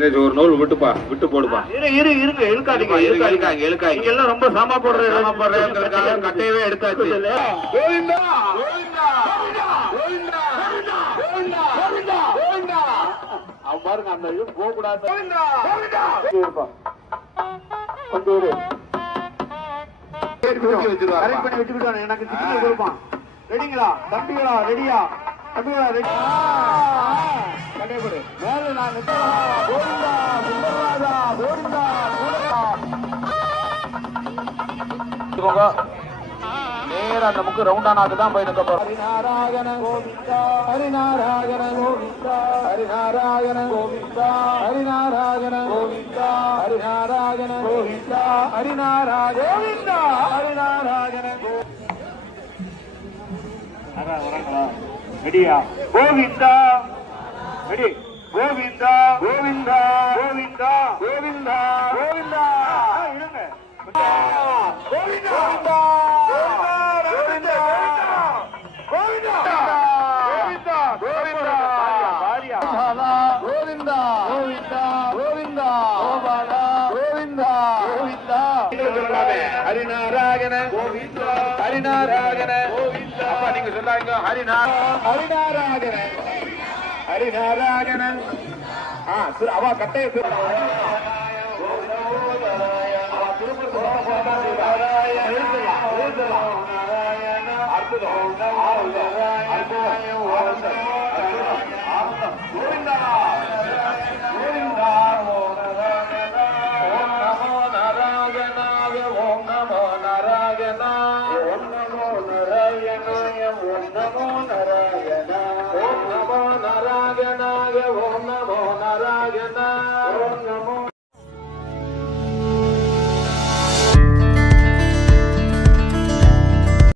தினேஷ் ஒரு நூல் விட்டுப்பா, விட்டு போடுப்பா. இருங்க இழுக்காதீங்க. இங்க எல்லாம் ரொம்ப சாமா போடுறதுக்காக கட்டையவே எடுத்தாச்சு. கோவிந்தா அவன் பாருங்க, அந்த இது போக கூடாது. எனக்கு சிக்கல் கொடுப்பான். ரெடிங்களா தம்பிகளா? ரெடியா தம்பிகளா? ரெடி மேல நான் கோவிந்தா சுந்தரராஜா கோவிந்தா நேர அந்த முக்கு ரவுண்டானாக்கு தான் போய் நிற்க போறோம். ஹரிநாராயண கோவிந்தா ஹரிநாராயண கோவிந்தா ஹரிநாராயண கோவிந்தா ஹரிநாராயண கோவிந்தா ஹரிநாராயண கோவிந்தா ஹரிநாராயண கோவிந்தா ஹரிநாராயண வரங்களா? ரெடியா? கோவிந்தா ரெடி. கோவிந்தா கோவிந்தா கோவிந்தா கோவிந்தா கோவிந்தா இருங்க. கோவிந்தா ஹரிநாராயண ஹரிநாராயண அப்பா நீங்க சொல்லாங்க. ஹரிநாராயண ஹரிநாராயண அவ கட்டைய ஓம் நமோ நாராயணாய ஓம் நமோ நாராயணாய